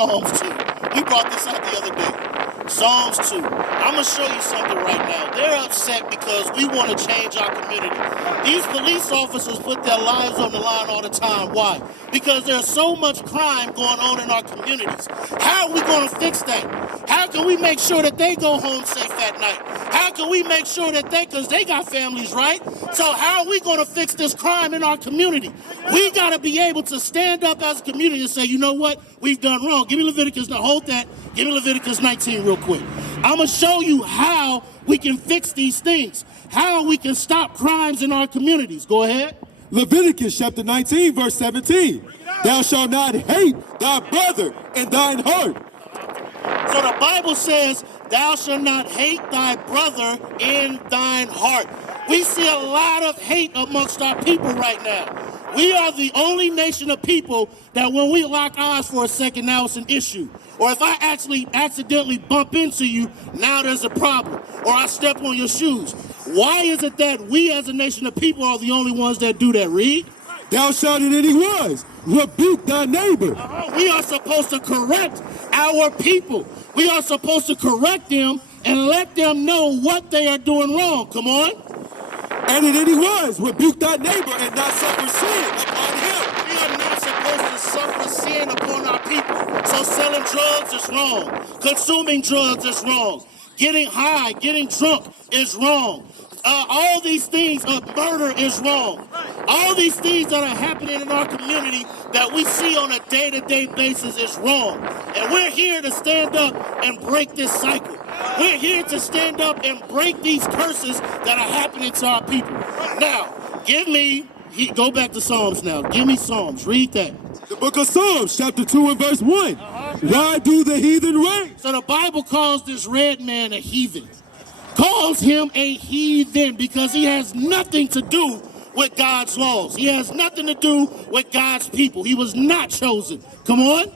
Psalms 2. We brought this out the other day. Psalms 2. I'm going to show you something right now. They're upset because we want to change our community. These police officers put their lives on the line all the time. Why? Because there's so much crime going on in our communities. How are we going to fix that? How can we make sure that they go home safe at night? How can we make sure that because they got families, right? So how are we going to fix this crime in our community? We got to be able to stand up as a community and say, you know what? We've done wrong. Give me Leviticus. Now hold that. Give me Leviticus 19 real quick. I'm going to show you how we can fix these things, how we can stop crimes in our communities. Go ahead. Leviticus chapter 19, verse 17. Thou shalt not hate thy brother in thine heart. So the Bible says, thou shalt not hate thy brother in thine heart. We see a lot of hate amongst our people right now. We are the only nation of people that when we lock eyes for a second, now it's an issue. Or if I actually accidentally bump into you, now there's a problem. Or I step on your shoes. Why is it that we as a nation of people are the only ones that do that? Read. Thou shalt in any wise rebuke thy neighbor. We are supposed to correct our people. We are supposed to correct them and let them know what they are doing wrong. Come on. And in any wise rebuke thy neighbor and not suffer sin upon him. We are not supposed to suffer sin upon our people. So selling drugs is wrong. Consuming drugs is wrong. Getting high, getting drunk is wrong. All these things, murder is wrong. All these things that are happening in our community that we see on a day-to-day basis is wrong. And we're here to stand up and break this cycle. We're here to stand up and break these curses that are happening to our people. Now, go back to Psalms now. Give me Psalms. Read that. The book of Psalms, chapter 2 and verse 1. Why do the heathen reign? So the Bible calls this red man a heathen. Calls him a heathen because he has nothing to do with God's laws. He has nothing to do with God's people. He was not chosen. Come on.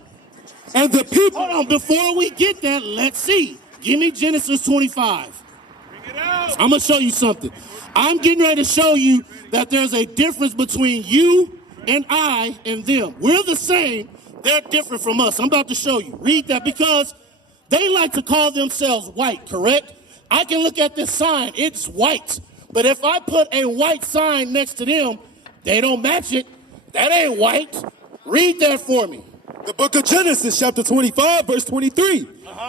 And the people. Hold on. Before we get that, let's see. Give me Genesis 25. Bring it out. I'm going to show you something. I'm getting ready to show you that there's a difference between you and I and them. We're the same. They're different from us. I'm about to show you. Read that because they like to call themselves white, correct? I can look at this sign. It's white. But if I put a white sign next to them, they don't match it. That ain't white. Read that for me. The book of Genesis, chapter 25, verse 23.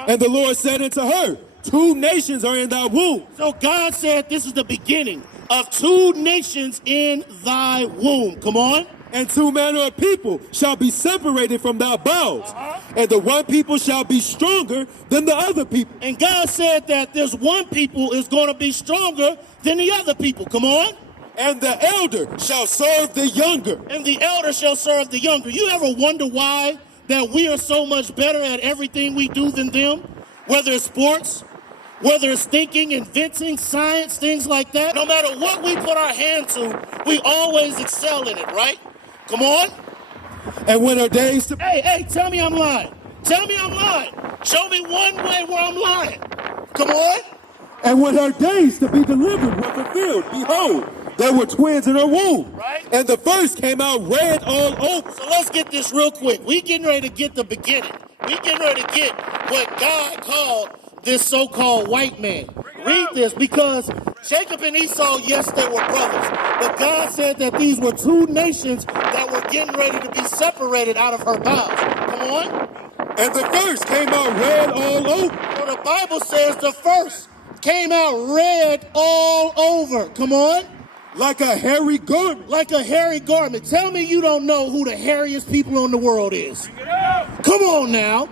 And the Lord said unto her, 2 nations are in thy womb. So God said this is the beginning of 2 nations in thy womb. Come on. And 2 manner of people shall be separated from thy bowels. And the one people shall be stronger than the other people. And God said that this one people is going to be stronger than the other people. Come on. And the elder shall serve the younger. And the elder shall serve the younger. You ever wonder why that we are so much better at everything we do than them? Whether it's sports, whether it's thinking, inventing, science, things like that. No matter what we put our hand to, we always excel in it, right? Come on. And when her days to... Hey, tell me I'm lying. Tell me I'm lying. Show me one way where I'm lying. Come on. And when her days to be delivered were fulfilled, behold, there were twins in her womb. Right. And the first came out red all over. So let's get this real quick. We getting ready to get the beginning. We getting ready to get what God called this so-called white man. Read this because Jacob and Esau, yes, they were brothers. But God said that these were 2 nations that were getting ready to be separated out of her bowels. Come on. And the first came out red all over. So the Bible says the first came out red all over. Come on. Like a hairy garment. Like a hairy garment. Tell me you don't know who the hairiest people in the world is. Come on now.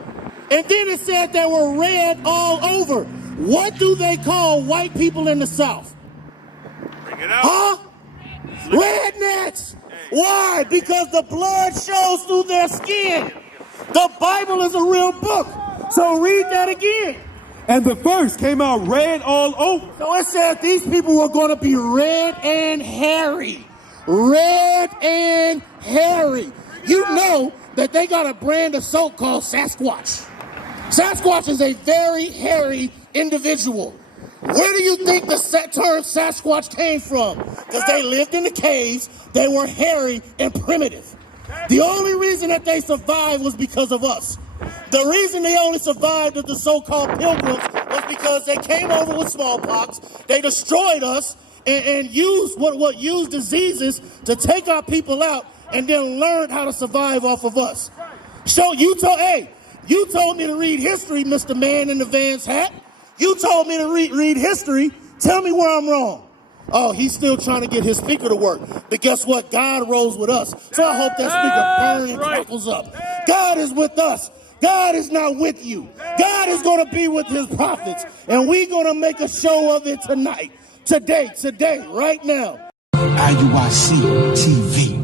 And then it said they were red all over. What do they call white people in the South? Bring it out. Huh? Rednecks. Why? Because the blood shows through their skin. The Bible is a real book. So read that again. And the first came out red all over. So it said these people were going to be red and hairy. Red and hairy. You know that they got a brand of soap called Sasquatch. Sasquatch is a very hairy individual. Where do you think the term Sasquatch came from? Because they lived in the caves, they were hairy and primitive. The only reason that they survived was because of us. The reason they only survived as the so-called pilgrims was because they came over with smallpox, they destroyed us, and used used diseases to take our people out, and then learned how to survive off of us. So you told me to read history, Mr. Man in the Vans hat. You told me to read history. Tell me where I'm wrong. Oh, he's still trying to get his speaker to work. But guess what? God rolls with us. So I hope that speaker burns and crackles up. God is with us. God is not with you. God is going to be with his prophets. And we're going to make a show of it tonight. Today, right now. IUIC TV.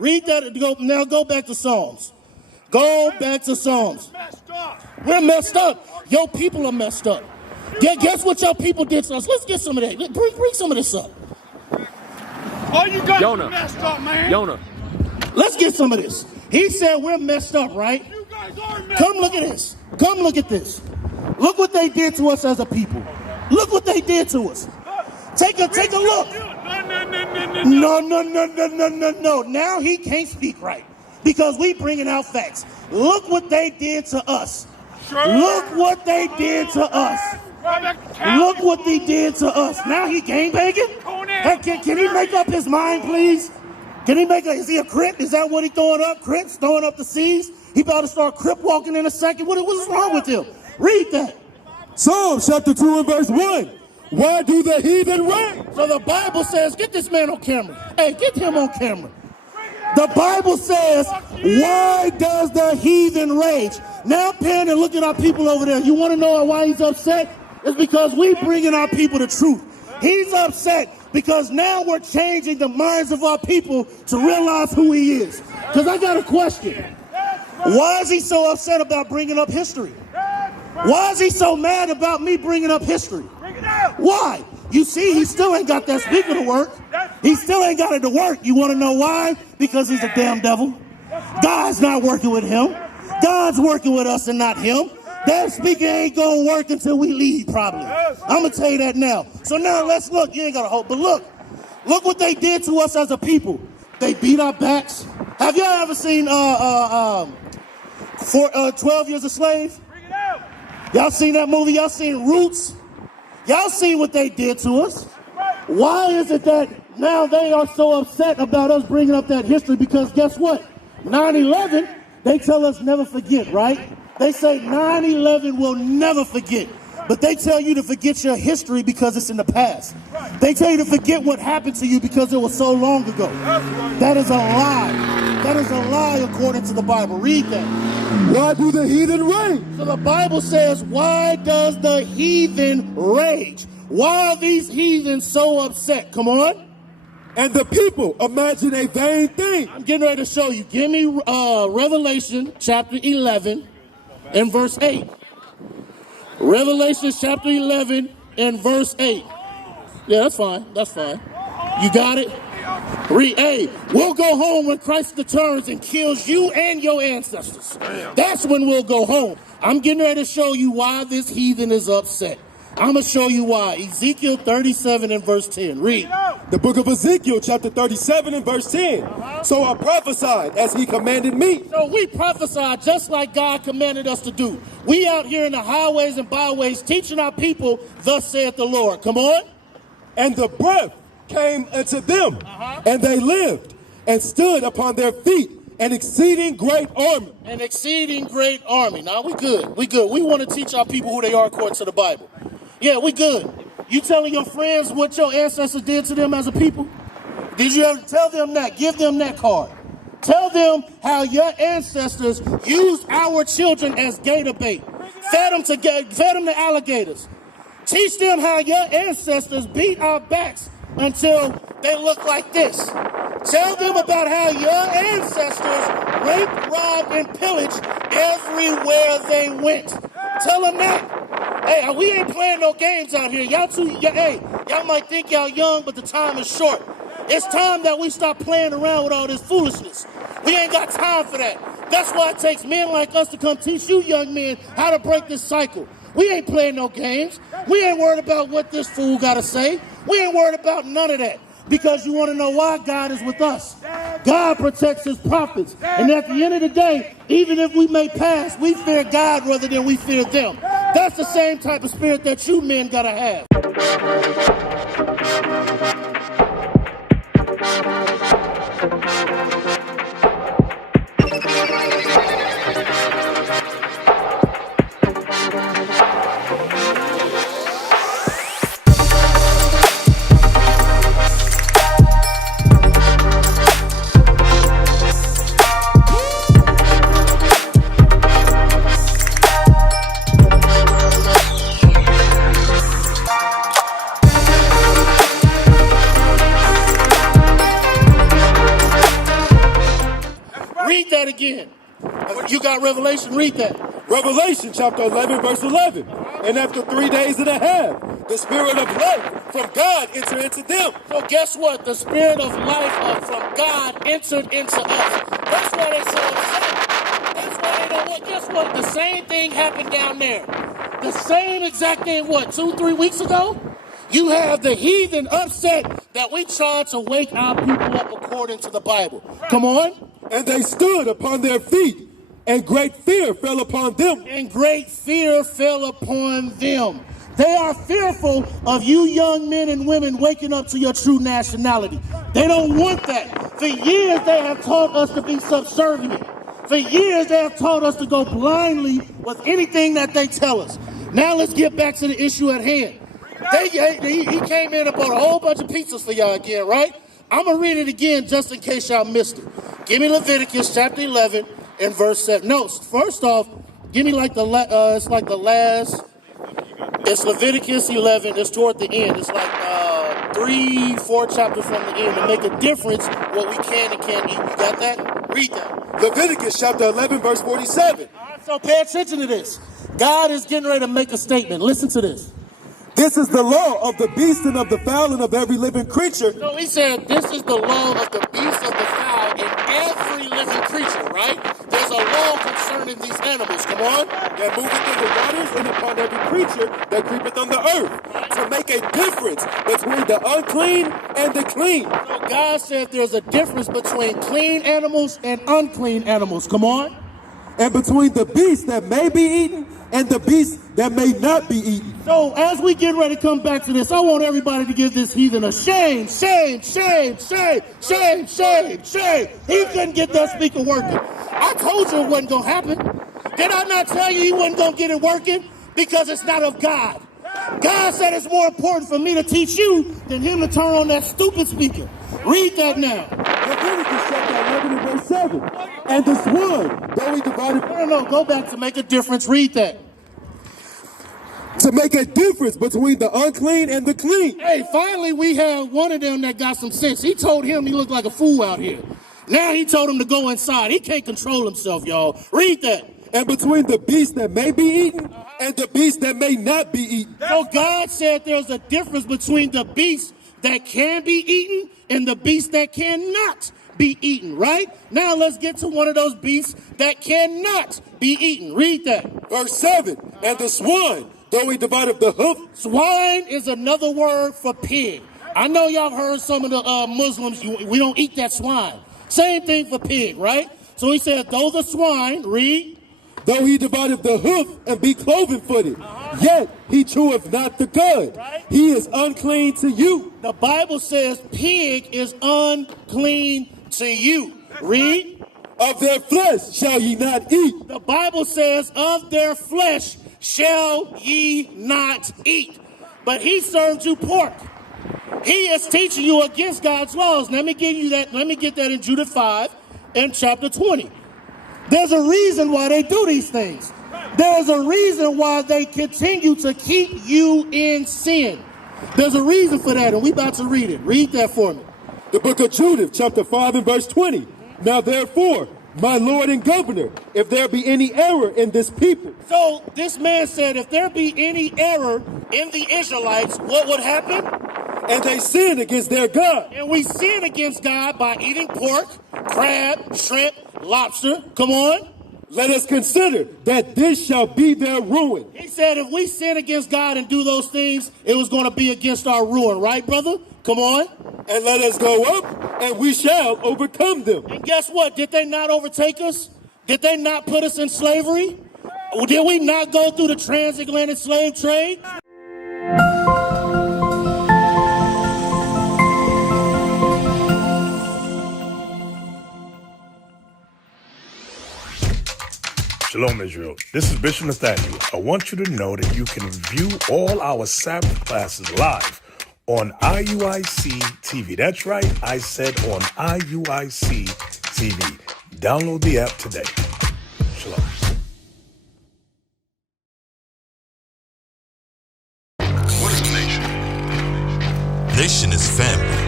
Read that. Now go back to Psalms. Go back to Psalms. We're messed up. Your people are messed up. Guess what your people did to us? Let's get some of that. Bring some of this up. Oh, you guys are messed up, man. Yona. Let's get some of this. He said we're messed up, right? You guys are messed Come look at this. Come look at this. Look what they did to us as a people. Look what they did to us. Take a look. No. Now he can't speak right because we bringing out facts. Look what they did to us. Look what they did to us. Look what they did to us. Now he gangbanging? Hey, can he make up his mind, please? Is he a Crip? Is that what he throwing up? Crips throwing up the C's? He about to start Crip walking in a second. What's wrong with him? Read that. Psalm chapter 2 and verse 1. Why do the heathen rage? So the Bible says, get this man on camera. Hey, get him on camera. The Bible says, why does the heathen rage? Now pan and look at our people over there. You want to know why he's upset? It's because we bringing our people the truth. He's upset because now we're changing the minds of our people to realize who he is. Because I got a question. Why is he so upset about bringing up history? Why is he so mad about me bringing up history? Why? You see, he still ain't got that speaker to work. He still ain't got it to work. You want to know why? Because he's a damn devil. God's not working with him. God's working with us and not him. That speaker ain't going to work until we leave, probably. I'm going to tell you that now. So now let's look. You ain't got to hope. But look what they did to us as a people. They beat our backs. Have y'all ever seen 12 Years a Slave? Y'all seen that movie? Y'all seen Roots? Y'all seen what they did to us? Why is it that now they are so upset about us bringing up that history? Because guess what? 9/11, they tell us never forget, right? They say 9/11 will never forget. But they tell you to forget your history because it's in the past. They tell you to forget what happened to you because it was so long ago. That is a lie. That is a lie according to the Bible. Read that. Why do the heathen rage? So the Bible says, why does the heathen rage? Why are these heathens so upset? Come on. And the people imagine a vain thing. I'm getting ready to show you. Give me Revelation chapter 11 and verse 8. Revelation chapter 11 and verse 8. Yeah, that's fine. That's fine. You got it? Read. Hey, we'll go home when Christ returns and kills you and your ancestors. That's when we'll go home. I'm getting ready to show you why this heathen is upset. I'm going to show you why. Ezekiel 37 and verse 10. Read. The book of Ezekiel, chapter 37 and verse 10. So I prophesied as he commanded me. So we prophesied just like God commanded us to do. We out here in the highways and byways teaching our people, thus saith the Lord. Come on. And the breath came unto them, and they lived and stood upon their feet, an exceeding great army. An exceeding great army. Now we good. We good. We want to teach our people who they are according to the Bible. Yeah, we good. You telling your friends what your ancestors did to them as a people? Did you ever tell them that? Give them that card. Tell them how your ancestors used our children as gator bait. Fed them to alligators. Teach them how your ancestors beat our backs until they look like this. Tell them about how your ancestors raped, robbed, and pillaged everywhere they went. Tell them that. Hey, we ain't playing no games out here. Y'all might think y'all young, but the time is short. It's time that we stop playing around with all this foolishness. We ain't got time for that. That's why it takes men like us to come teach you young men how to break this cycle. We ain't playing no games. We ain't worried about what this fool got to say. We ain't worried about none of that. Because you want to know why? God is with us. God protects his prophets. And at the end of the day, even if we may pass, we fear God rather than we fear them. That's the same type of spirit that you men got to have. Read that again. You got Revelation, read that. Revelation chapter 11, verse 11. And after 3 days and a half, the spirit of life from God entered into them. So guess what? The spirit of life from God entered into us. That's why they so upset. That's why they don't want. Guess what? The same thing happened down there. The same exact thing, 2-3 weeks ago? You have the heathen upset that we trying to wake our people up according to the Bible. Come on. And they stood upon their feet, and great fear fell upon them. And great fear fell upon them. They are fearful of you young men and women waking up to your true nationality. They don't want that. For years they have taught us to be subservient. For years they have taught us to go blindly with anything that they tell us. Now let's get back to the issue at hand. He came in and bought a whole bunch of pizzas for y'all again, right? I'm going to read it again just in case y'all missed it. Give me Leviticus chapter 11 and verse 7. No, first off, give me it's Leviticus 11. It's toward the end. It's like 3-4 chapters from the end to make a difference what we can and can't eat. You got that? Read that. Leviticus chapter 11, verse 47. All right, so pay attention to this. God is getting ready to make a statement. Listen to this. This is the law of the beast and of the fowl and of every living creature. So he said, this is the law of the beast, of the fowl, and every living creature, right? There's a law concerning these animals, come on? That moveth in the waters and upon every creature that creepeth on the earth, to make a difference between the unclean and the clean. So God said there's a difference between clean animals and unclean animals, come on? And between the beast that may be eaten and the beast that may not be eaten. So as we get ready to come back to this, I want everybody to give this heathen a shame, shame, shame, shame, shame, shame, shame. He couldn't get that speaker working. I told you it wasn't going to happen. Did I not tell you he wasn't going to get it working? Because it's not of God. God said it's more important for me to teach you than him to turn on that stupid speaker. Read that now. Leviticus chapter 11 and verse 7. And the swan, though he divided... No, go back to make a difference. Read that. To make a difference between the unclean and the clean. Hey, finally we have one of them that got some sense. He told him he looked like a fool out here. Now he told him to go inside. He can't control himself, y'all. Read that. And between the beast that may be eaten and the beast that may not be eaten. So God said there's a difference between the beast that can be eaten and the beast that cannot be eaten, right? Now let's get to one of those beasts that cannot be eaten. Read that. Verse 7. And the swan, though he divided the hoof. Swine is another word for pig. I know y'all heard some of the Muslims, we don't eat that swine. Same thing for pig, right? So he said, though the swine, read. Though he divided the hoof and be cloven-footed, yet he cheweth not the cud. Right. He is unclean to you. The Bible says pig is unclean to you. Read. Of their flesh shall ye not eat. The Bible says of their flesh shall ye not eat. But he served you pork. He is teaching you against God's laws. Let me give you that. Let me get that in Jude 5. in chapter 20. There's a reason why they do these things. There's a reason why they continue to keep you in sin. There's a reason for that, and we about to read it. Read that for me. The book of Judith, chapter 5 and verse 20. Now therefore, my Lord and Governor, if there be any error in this people. So this man said, if there be any error in the Israelites, what would happen? And they sin against their God. And we sin against God by eating pork, crab, shrimp, lobster. Come on. Let us consider that this shall be their ruin. He said if we sin against God and do those things, it was going to be against our ruin, right, brother? Come on. And let us go up, and we shall overcome them. And guess what? Did they not overtake us? Did they not put us in slavery? Did we not go through the transatlantic slave trade? Shalom, Israel. This is Bishop Nathaniel. I want you to know that you can view all our Sabbath classes live on IUIC TV. That's right, I said on IUIC TV. Download the app today. Shalom. What is a nation? Nation is family.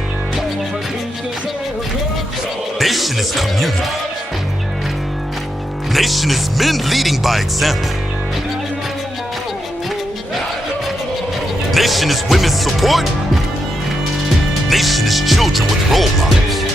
Nation is community. Nation is men leading by example. Nation is women's support. Nation is children with role models.